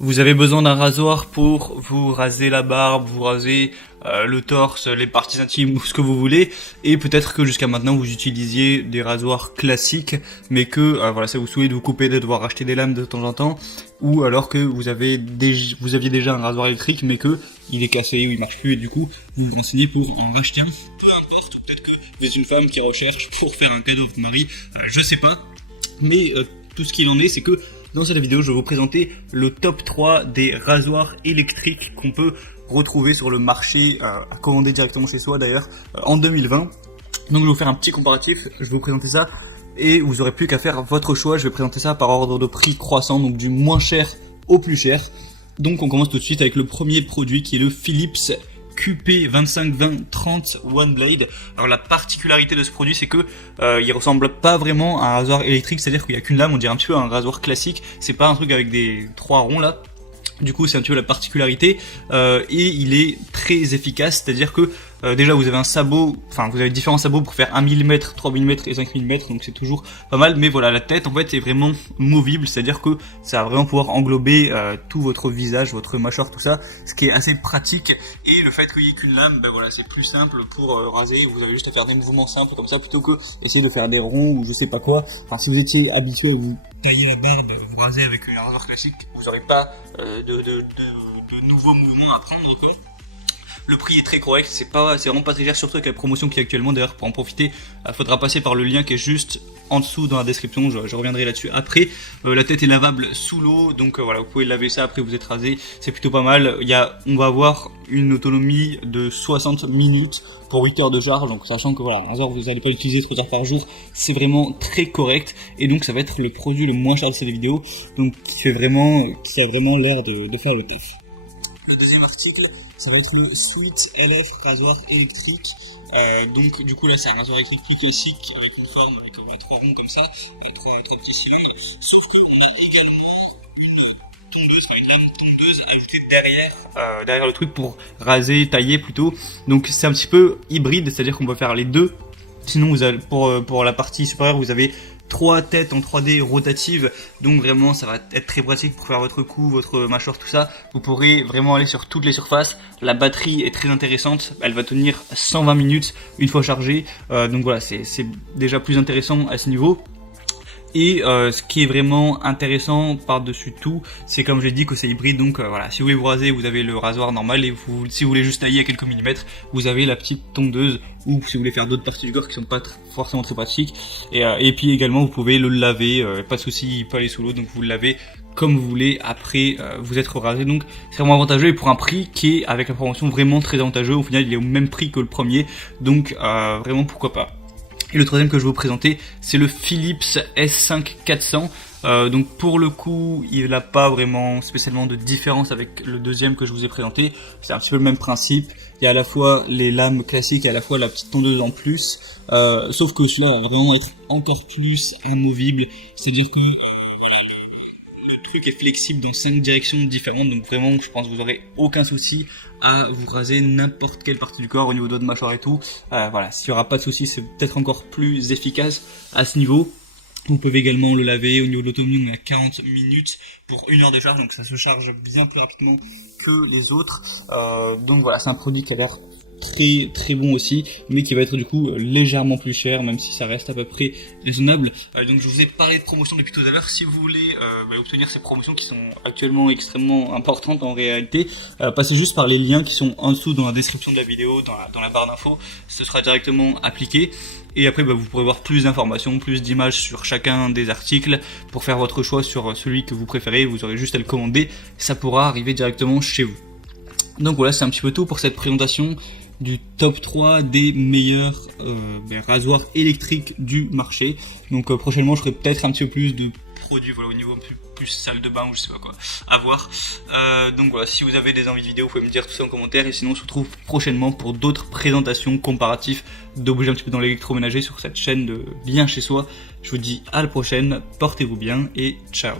Vous avez besoin d'un rasoir pour vous raser la barbe, vous raser le torse, les parties intimes ou ce que vous voulez. Et peut-être que jusqu'à maintenant vous utilisiez des rasoirs classiques, mais que voilà, ça vous saoulait de vous couper, de devoir acheter des lames de temps en temps, ou alors que vous aviez déjà un rasoir électrique, mais que il est cassé ou il marche plus, et du coup vous vous renseignez pour en racheter un. Peu importe, ou peut-être que vous êtes une femme qui recherche pour faire un cadeau à votre mari, je sais pas. Mais tout ce qu'il en est, c'est que dans cette vidéo, je vais vous présenter le top 3 des rasoirs électriques qu'on peut retrouver sur le marché, à commander directement chez soi d'ailleurs, en 2020. Donc je vais vous faire un petit comparatif, je vais vous présenter ça, et vous aurez plus qu'à faire votre choix. Je vais présenter ça par ordre de prix croissant, donc du moins cher au plus cher. Donc on commence tout de suite avec le premier produit qui est le Philips QP252030 One Blade. Alors la particularité de ce produit, c'est que il ressemble pas vraiment à un rasoir électrique, c'est-à-dire qu'il y a qu'une lame, on dirait un petit peu un rasoir classique, c'est pas un truc avec des 3 ronds là. Du coup, c'est un petit peu la particularité, et il est très efficace, c'est-à-dire que déjà vous avez un sabot, enfin vous avez différents sabots pour faire 1 mm, 3 mm et 5 mm, donc c'est toujours pas mal, mais voilà, la tête en fait est vraiment movible, c'est-à-dire que ça va vraiment pouvoir englober tout votre visage, votre mâchoire, tout ça, ce qui est assez pratique. Et le fait qu'il y ait qu'une lame, ben voilà, c'est plus simple pour raser, vous avez juste à faire des mouvements simples comme ça, plutôt que essayer de faire des ronds ou je sais pas quoi. Enfin, si vous étiez habitué à vous tailler la barbe, vous raser avec un rasoir classique, vous n'aurez pas de nouveaux mouvements à prendre, quoi. Le prix est très correct, c'est vraiment pas très cher, surtout avec la promotion qui est actuellement. D'ailleurs, pour en profiter, faudra passer par le lien qui est juste en dessous dans la description, je reviendrai là-dessus après. La tête est lavable sous l'eau, donc voilà, vous pouvez laver ça après vous êtes rasé, c'est plutôt pas mal. On va avoir une autonomie de 60 minutes pour 8 heures de charge, donc sachant que voilà, vous n'allez pas l'utiliser 3 heures par jour, c'est vraiment très correct, et donc ça va être le produit le moins cher de cette vidéo, donc qui a vraiment l'air de faire le taf. Le deuxième article, ça va être le Sweet LF rasoir électrique. Donc du coup là c'est un rasoir électrique plus classique avec une forme avec 3 ronds comme ça, 3 petits cylindres. Sauf qu'on a également une tondeuse ajoutée derrière le truc pour raser, tailler plutôt. Donc c'est un petit peu hybride, c'est-à-dire qu'on peut faire les deux. Sinon vous avez, pour la partie supérieure vous avez 3 têtes en 3D rotatives, donc vraiment ça va être très pratique pour faire votre cou, votre mâchoire, tout ça. Vous pourrez vraiment aller sur toutes les surfaces. La batterie est très intéressante, elle va tenir 120 minutes une fois chargée, donc voilà, c'est déjà plus intéressant à ce niveau. Et ce qui est vraiment intéressant par-dessus tout, c'est comme j'ai dit que c'est hybride, donc voilà, si vous voulez vous raser, vous avez le rasoir normal, et si vous voulez juste tailler à quelques millimètres, vous avez la petite tondeuse, ou si vous voulez faire d'autres parties du corps qui sont pas forcément très pratiques. Et puis également vous pouvez le laver, pas de souci, il peut aller sous l'eau, donc vous le lavez comme vous voulez après vous être rasé. Donc c'est vraiment avantageux, et pour un prix qui est avec la promotion vraiment très avantageux. Au final il est au même prix que le premier, donc vraiment pourquoi pas. Et le troisième que je vais vous présenter, c'est le Philips S5-400. Donc pour le coup, il n'a pas vraiment spécialement de différence avec le deuxième que je vous ai présenté. C'est un petit peu le même principe. Il y a à la fois les lames classiques et à la fois la petite tondeuse en plus. Sauf que celui-là va vraiment être encore plus amovible. C'est-à-dire que le truc est flexible dans 5 directions différentes. Donc vraiment, je pense que vous n'aurez aucun souci à vous raser n'importe quelle partie du corps au niveau de votre mâchoire et tout. Voilà, s'il n'y aura pas de souci, c'est peut-être encore plus efficace à ce niveau. Vous pouvez également le laver. Au niveau de l'autonomie, on est à 40 minutes pour 1 heure de charge, donc ça se charge bien plus rapidement que les autres. Donc voilà, c'est un produit qui a l'air très très bon aussi, mais qui va être du coup légèrement plus cher, même si ça reste à peu près raisonnable. Donc je vous ai parlé de promotion depuis tout à l'heure. Si vous voulez obtenir ces promotions qui sont actuellement extrêmement importantes en réalité, passez juste par les liens qui sont en dessous dans la description de la vidéo, dans la barre d'infos, ce sera directement appliqué. Et après vous pourrez voir plus d'informations, plus d'images sur chacun des articles pour faire votre choix sur celui que vous préférez. Vous aurez juste à le commander, ça pourra arriver directement chez vous. Donc voilà, c'est un petit peu tout pour cette présentation du top 3 des meilleurs rasoirs électriques du marché. Donc prochainement je ferai peut-être un petit peu plus de produits, voilà, au niveau plus salle de bain ou je sais pas quoi, à voir. Donc voilà, si vous avez des envies de vidéo, vous pouvez me dire tout ça en commentaire, et sinon on se retrouve prochainement pour d'autres présentations comparatives d'objets un petit peu dans l'électroménager sur cette chaîne de Bien Chez Soi. Je vous dis à la prochaine, portez-vous bien et ciao.